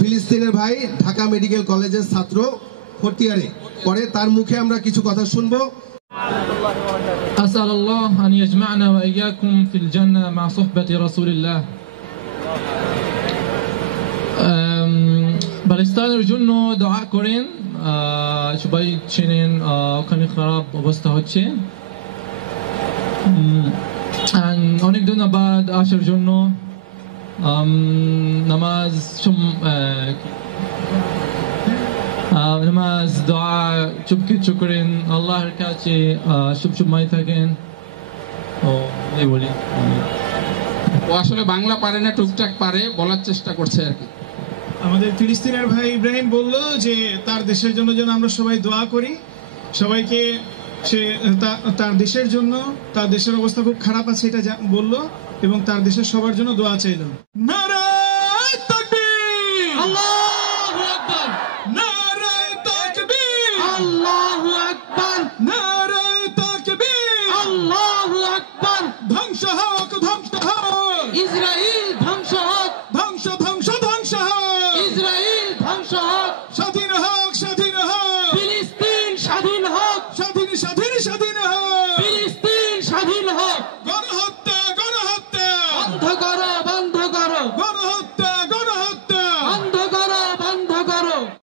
ফিলিস্তিনের ভাই ঢাকা মেডিকেল কলেজের ছাত্র, ফোর্থ ইয়ারে পরে, তার মুখে আমরা কিছু কথা শুনবো। أسأل الله أن يجمعنا وإياكم في الجنة مع صحبة رسول الله. প্যালেস্তাইনের জন্য দোয়া করেন, সবাই চেনেন ওখানে খারাপ অবস্থা হচ্ছে। অনেক ধন্যবাদ আসার জন্য। নামাজ দোয়া সব কিছু করেন, আল্লাহর কাছে সব সময় থাকেন। এই বলি, ও আসলে বাংলা পারে না, টুকটাক পারে, বলার চেষ্টা করছে আর কি। আমাদের ফিলিস্তিনের ভাই ইব্রাহিম বলল যে তার দেশের জন্য যেন আমরা সবাই দোয়া করি, সবাইকে সে তার দেশের জন্য, তার দেশের অবস্থা খুব খারাপ আছে এটা বলল, এবং তার দেশের সবার জন্য দোয়া চাইল। নারায়ে তাকবীর, আল্লাহু আকবার, নারায়ে তাকবীর, আল্লাহু আকবার, নারায়ে তাকবীর, আল্লাহু আকবার। ধ্বংস হোক, ধ্বংস হোক ইসরাইল, ধ্বংস হোক, ধ্বংস ধ্বংস ধ্বংস হোক ইসরাইল, ধ্বংস হোক। স্বাধীন হোক, স্বাধীন হোক ফিলিস্তিন, স্বাধীন হোক, স্বাধীন স্বাধীন স্বাধীন হোক ফিলিস্তিন, স্বাধীন হোক।